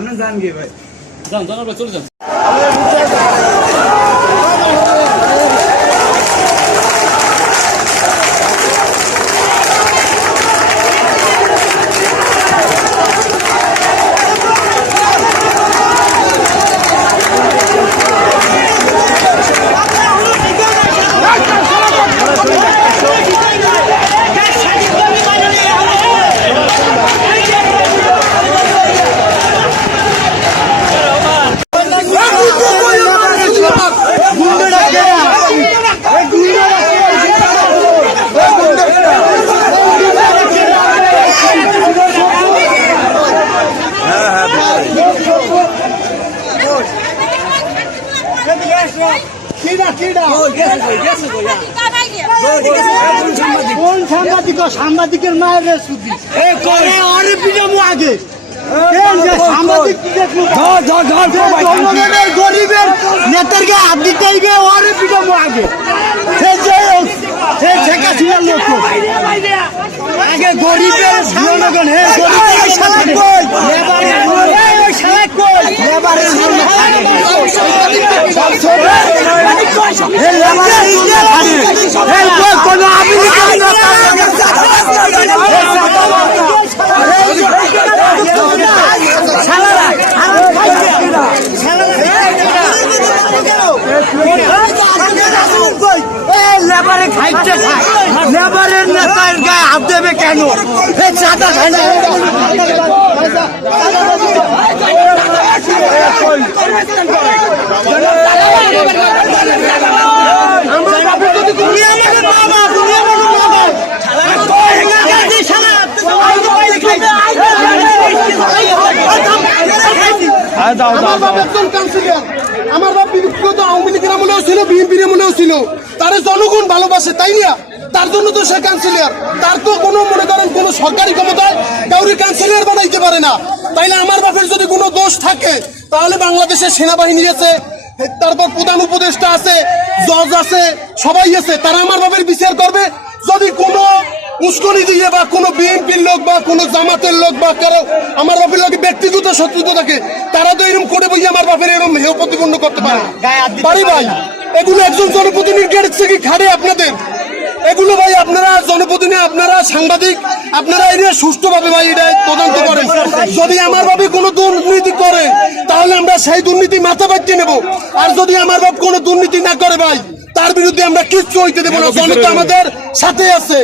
আপনি যান গিয়ে ভাই, যান যান আপনারা চলে যান। সাংবাদিকের মায়ের সুদি আগে গরিবের নেতারকে হাত দিতে ওরে পিটামো আগে লোক আগে গরিবের জনগণ লেবারে খাইতে খায় লেবারের নেতার গায়ে হাত দেবে কেন? চাঁদা খায় না আমার বাপ বিগত আওয়ামী লীগের আমলেও ছিল, বিএনপির আমলেও ছিল। তার জনগণ ভালোবাসে, তাই না? তার জন্য তো সে কাউন্সিলর। তার তো কোনো মনে করেন কোন সরকারি ক্ষমতায় কাউরি কাউন্সিলর বানাইতে পারে না। তাইলে আমার বাপের যদি কোনো দোষ থাকে তাহলে বাংলাদেশের সেনাবাহিনী আছে, তারপর প্রধান উপদেষ্টা আছে, জজ আছে, সবাই আছে, তারা আমার বাপের বিচার করবে। যদি কোনো উস্কনি দিয়ে বা কোনো বিএনপির লোক বা কোনো জামাতের লোক বা কারো আমার বাপের লোক ব্যক্তিগত শত্রুতা থাকে, তারা তো এরকম করে বই আমার বাপের এরকম হেয় প্রতিপন্ন করতে পারে পারি ভাই। এগুলো একজন জনপ্রতিনিধির কাছে খাড়ে আপনাদের এগুলো ভাই। আপনারা জনপ্রতিনিধি, আপনারা সাংবাদিক, আপনারা এটা সুষ্ঠুভাবে ভাই এটা তদন্ত করেন। যদি আমার বাপে কোনো দুর্নীতি করে তাহলে আমরা সেই দুর্নীতি মাথা বাঁচিয়ে নেব। আর যদি আমার বাপ কোনো দুর্নীতি না করে ভাই, তার বিরুদ্ধে আমরা কিচ্ছু হইতে দেবো না। জনতা আমাদের সাথে আছে।